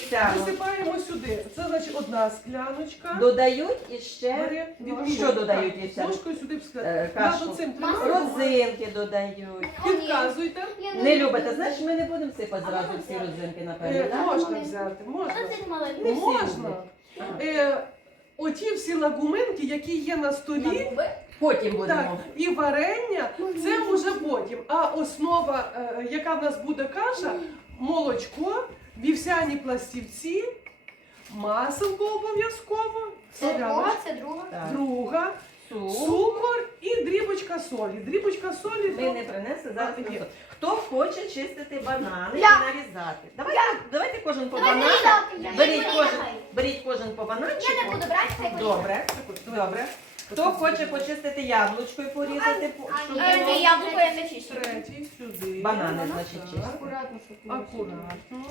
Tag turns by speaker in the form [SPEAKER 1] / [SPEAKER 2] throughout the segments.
[SPEAKER 1] вівсяну.
[SPEAKER 2] Висипаємо сюди. Це значить одна скляночка.
[SPEAKER 1] Додають іще,
[SPEAKER 2] Відмірюємо.
[SPEAKER 1] що додають
[SPEAKER 2] Так,
[SPEAKER 1] вівсяну?
[SPEAKER 2] ложкою сюди в скляночку.
[SPEAKER 1] Кашу.
[SPEAKER 2] Над оцим
[SPEAKER 1] Родзинки додають.
[SPEAKER 2] підказуйте.
[SPEAKER 1] Не любите, значить ми не будемо сипати зразу всі родзинки, напевно, так?
[SPEAKER 2] Можна взяти, можна.
[SPEAKER 1] Не всі
[SPEAKER 2] Можна.
[SPEAKER 1] люблять.
[SPEAKER 2] Оті всі лагуминки, які є на столі,
[SPEAKER 1] Потім
[SPEAKER 2] так,
[SPEAKER 1] будемо.
[SPEAKER 2] і варення, це вже потім. А основа, яка в нас буде каша, молочко, вівсяні пластівці, маселко обов'язково,
[SPEAKER 3] Це друга.
[SPEAKER 1] Так.
[SPEAKER 2] друга,
[SPEAKER 1] Суп.
[SPEAKER 2] цукор і дрібочка солі. Дрібочка солі,
[SPEAKER 1] Ми не принесли, зараз
[SPEAKER 2] А, є.
[SPEAKER 1] просто. Хто хоче чистити банани і
[SPEAKER 3] Я.
[SPEAKER 1] нарізати? Давайте кожен по
[SPEAKER 3] Давайте
[SPEAKER 1] банану.
[SPEAKER 3] різати.
[SPEAKER 1] Беріть кожен по
[SPEAKER 3] Я не
[SPEAKER 1] бананчику.
[SPEAKER 3] буду брати, хай буде.
[SPEAKER 1] Добре, добре. Хто хоче почистити яблучко і порізати, щоб було?
[SPEAKER 3] Яблуко я не чищу.
[SPEAKER 2] третій сюди.
[SPEAKER 1] Банани, значить,
[SPEAKER 2] Так.
[SPEAKER 1] чисто.
[SPEAKER 2] Акуратно.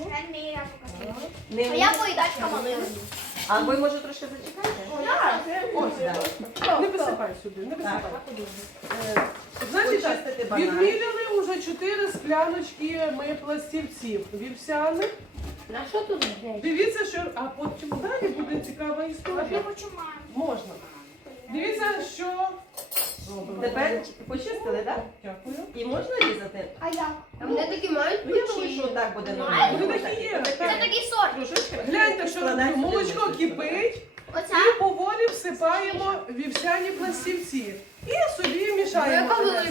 [SPEAKER 1] Не
[SPEAKER 3] А я поїдачка малина.
[SPEAKER 1] А ви, може, трошки зачекайте?
[SPEAKER 2] Ось,
[SPEAKER 1] Так.
[SPEAKER 2] не висипай сюди, не висипай. Значить,
[SPEAKER 1] Почистити
[SPEAKER 2] так,
[SPEAKER 1] банани.
[SPEAKER 2] відміряли вже 4 скляночки ми пластівців вівсяних.
[SPEAKER 3] На що тут?
[SPEAKER 2] Дивіться, що... А потім далі буде цікава історія. Можна. Дивіться, що...
[SPEAKER 1] Тепер почистили, так?
[SPEAKER 2] Дякую.
[SPEAKER 1] І можна різати?
[SPEAKER 3] А як?
[SPEAKER 4] А вони такі мають
[SPEAKER 1] Ну, я думаю, що так буде нормально.
[SPEAKER 2] Вони такі є.
[SPEAKER 3] Це такий сорт.
[SPEAKER 1] Трошечки.
[SPEAKER 2] Гляньте, що
[SPEAKER 1] Складаємо сюди
[SPEAKER 2] молочко
[SPEAKER 1] вниз.
[SPEAKER 2] кипить.
[SPEAKER 3] Оця?
[SPEAKER 2] І поволі всипаємо вівсяні пластівці. І собі мішаємо.
[SPEAKER 4] Яка велика?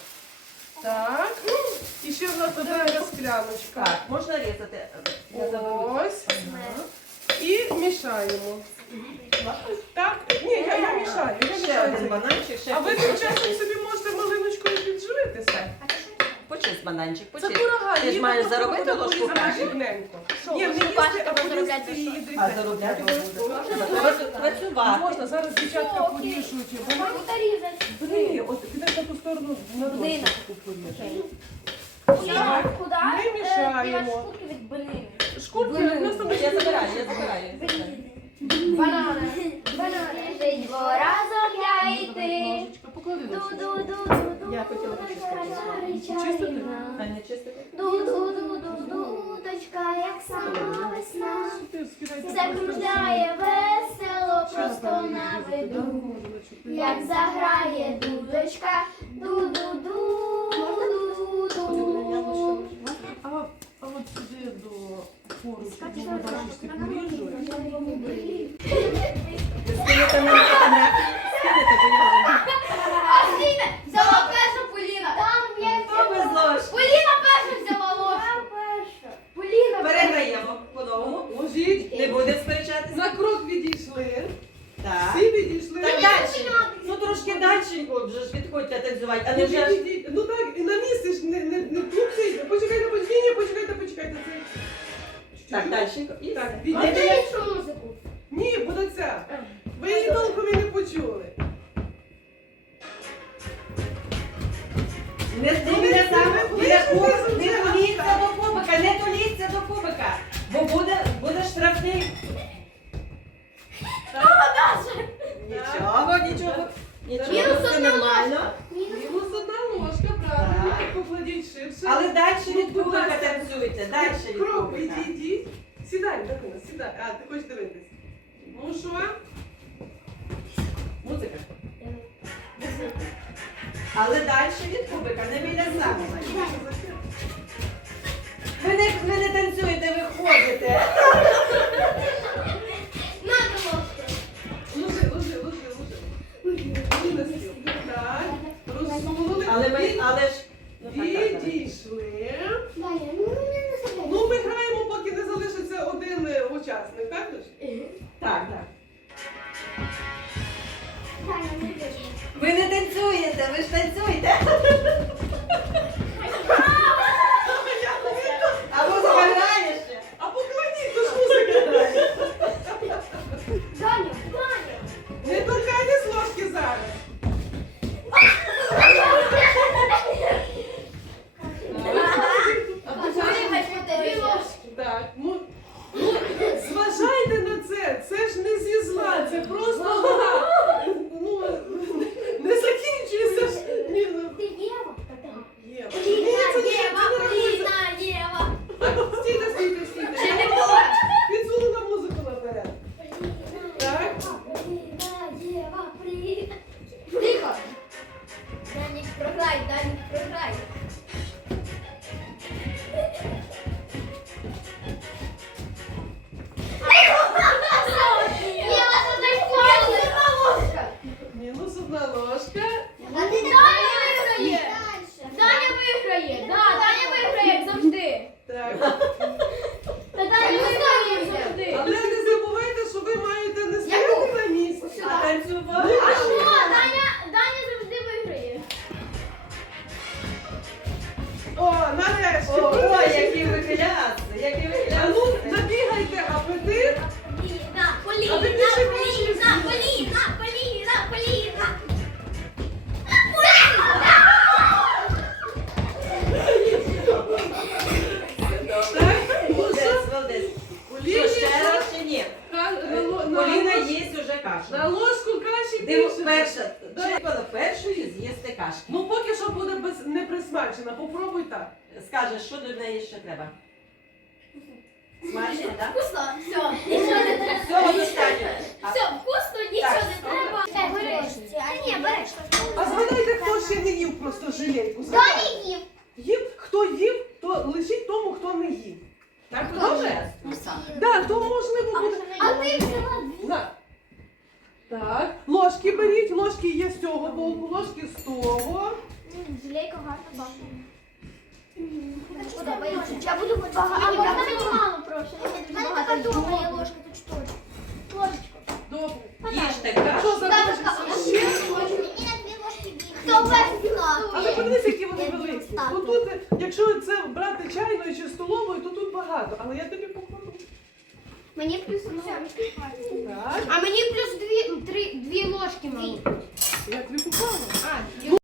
[SPEAKER 2] Так. І ще в нас одна скляночка.
[SPEAKER 1] Так, можна різати. Я заберу.
[SPEAKER 2] Ось. І мішаємо. Так? Ні, я мішаю. Я
[SPEAKER 1] Ще один
[SPEAKER 2] мішаю.
[SPEAKER 1] бананчик, ще
[SPEAKER 2] А ви тим часом собі можете малиночкою підживитися.
[SPEAKER 1] почисть бананчик,
[SPEAKER 2] Це
[SPEAKER 1] почисть.
[SPEAKER 2] курага.
[SPEAKER 1] Ти ж
[SPEAKER 2] її
[SPEAKER 1] маєш
[SPEAKER 2] просто
[SPEAKER 1] заробити
[SPEAKER 2] треба
[SPEAKER 1] ложку
[SPEAKER 2] порізати
[SPEAKER 1] каші?
[SPEAKER 2] дрібненько.
[SPEAKER 3] Що,
[SPEAKER 2] Ні, не
[SPEAKER 3] ложку
[SPEAKER 2] їсти,
[SPEAKER 3] каші
[SPEAKER 2] а
[SPEAKER 3] треба заробляти
[SPEAKER 2] порізати її
[SPEAKER 3] що?
[SPEAKER 1] А
[SPEAKER 2] дрібненько.
[SPEAKER 1] заробляти
[SPEAKER 2] Обов'язково.
[SPEAKER 1] треба працювати.
[SPEAKER 2] Можна, зараз дівчатка поріжуть. Вона
[SPEAKER 3] Куди різати?
[SPEAKER 2] Блин, от підеш на ту сторону на
[SPEAKER 3] Блина.
[SPEAKER 2] доску поріжеш.
[SPEAKER 3] Куди?
[SPEAKER 2] Ми мішаємо.
[SPEAKER 3] Біля шкурки від блини.
[SPEAKER 2] Шкурки, у нас там
[SPEAKER 1] Я забираю, я забираю.
[SPEAKER 3] Банани. Банани. Два разом я і ти.
[SPEAKER 2] Ножичка, поклади ножичка.
[SPEAKER 3] Ду-ду-ду-ду-ду.
[SPEAKER 1] Я хотіла почистити.
[SPEAKER 2] Чистити?
[SPEAKER 1] Таня, чистити?
[SPEAKER 3] Ду-ду-ду-ду-дудочка, як сама весна.
[SPEAKER 2] Ти скидайте
[SPEAKER 3] Закружляє весело, просто на виду. Як заграє дудочка, ду-ду-ду-ду-ду.
[SPEAKER 2] А от сюди до поруч, де бачиш, ти поріжуєш.
[SPEAKER 1] Скинете на фотографії? Скинете, поїдемо.
[SPEAKER 3] Афіна, взяла перша Поліна. Там я
[SPEAKER 1] Хто без ложки?
[SPEAKER 3] Поліна перша взяла ложку. Поліна
[SPEAKER 1] Переграємо по-новому.
[SPEAKER 2] Ложіть.
[SPEAKER 1] Не будемо сперечатися.
[SPEAKER 2] На крок відійшли.
[SPEAKER 1] Так.
[SPEAKER 2] Всі відійшли.
[SPEAKER 1] Так далі. Ну трошки дальшенько вже ж відходьте танцювати, а не вже ж...
[SPEAKER 2] Ну так, і на місці ж не плюксіть. Почекайте, почекайте. Це...
[SPEAKER 1] Так, дальшенько. І
[SPEAKER 2] Так,
[SPEAKER 1] все.
[SPEAKER 3] А ти
[SPEAKER 2] відійдіть.
[SPEAKER 3] якщо музику?
[SPEAKER 2] Ні, буде ця. Ви її толком і не почули.
[SPEAKER 1] Не біля саме, біля кубика, не толіться до кубика, не толіться до кубика, бо буде штрафний. Нічого,
[SPEAKER 3] Мінус
[SPEAKER 1] все
[SPEAKER 3] одна
[SPEAKER 1] нормально.
[SPEAKER 2] Мінус одна ложка, правильно. Покладіть ширше.
[SPEAKER 1] Але далі від
[SPEAKER 2] будь
[SPEAKER 1] кубика
[SPEAKER 2] ласка.
[SPEAKER 1] танцюйте, далі від
[SPEAKER 2] Крок
[SPEAKER 1] кубика.
[SPEAKER 2] відійдіть. Сідай, Дарина, сідай. А, ти хочеш дивитись. Ну що?
[SPEAKER 1] Музика. Але далі від кубика, не біля самого. Ви не танцюєте, ви ходите.
[SPEAKER 3] Надо ложку.
[SPEAKER 2] Ложи. Ложи на стіл. Так, розсунули.
[SPEAKER 1] Але ж... ну, так.
[SPEAKER 2] Відійшли.
[SPEAKER 3] Далі, ну не забирай.
[SPEAKER 2] Ну, ми граємо, поки не залишиться один учасник, так же ж?
[SPEAKER 1] Так.
[SPEAKER 3] Далі, не біжи.
[SPEAKER 1] Ви не танцюєте, ви ж танцюєте. А музика грає ще.
[SPEAKER 2] А покладіть, то ж музика грає.
[SPEAKER 3] Даня.
[SPEAKER 2] Не торкайтесь ложки зараз.
[SPEAKER 3] Дві ложки.
[SPEAKER 2] Так, ну, зважайте на це. Це ж не зі зла, це просто гра. Ну, не закінчується ж. Ні, ну,
[SPEAKER 3] Ти є?
[SPEAKER 1] кашу.
[SPEAKER 2] На ложку каші
[SPEAKER 1] Ти
[SPEAKER 2] більше.
[SPEAKER 1] перша,
[SPEAKER 2] Да.
[SPEAKER 1] випила першою з'їсти кашки.
[SPEAKER 2] Ну поки що буде без не присмачена. Попробуй так.
[SPEAKER 1] Скажеш, що до неї ще треба? Смачно, так?
[SPEAKER 3] Вкусно. Все. Нічого не треба.
[SPEAKER 1] Всього достатньо. А
[SPEAKER 3] Все, вкусно, нічого не треба. Ні, береш.
[SPEAKER 2] А згадайте, хто ще не їв просто жилейку.
[SPEAKER 3] Доні їв.
[SPEAKER 2] Їв, хто їв, то лишіть тому, хто не їв. Так добре?
[SPEAKER 1] чесно.
[SPEAKER 2] Так, то можливо буде.
[SPEAKER 3] А ти взяла дві.
[SPEAKER 2] На. Так, ложки беріть, ложки є з цього боку, ложки з того.
[SPEAKER 3] Жилейка гарно пахне. Подобається. Я буду багато. А можна мені мало прошу? У мене така добра є ложка, тут штучка. Ложечку.
[SPEAKER 2] Добре.
[SPEAKER 1] Їжте
[SPEAKER 2] Що
[SPEAKER 1] кашу.
[SPEAKER 2] захочеться ще?
[SPEAKER 3] Хто весь
[SPEAKER 2] А ви подивіться, які вони великі. Отут, якщо це брати чайною чи столовою, то тут багато. Але я тобі покладу.
[SPEAKER 3] Мені плюс
[SPEAKER 2] Так.
[SPEAKER 3] А мені плюс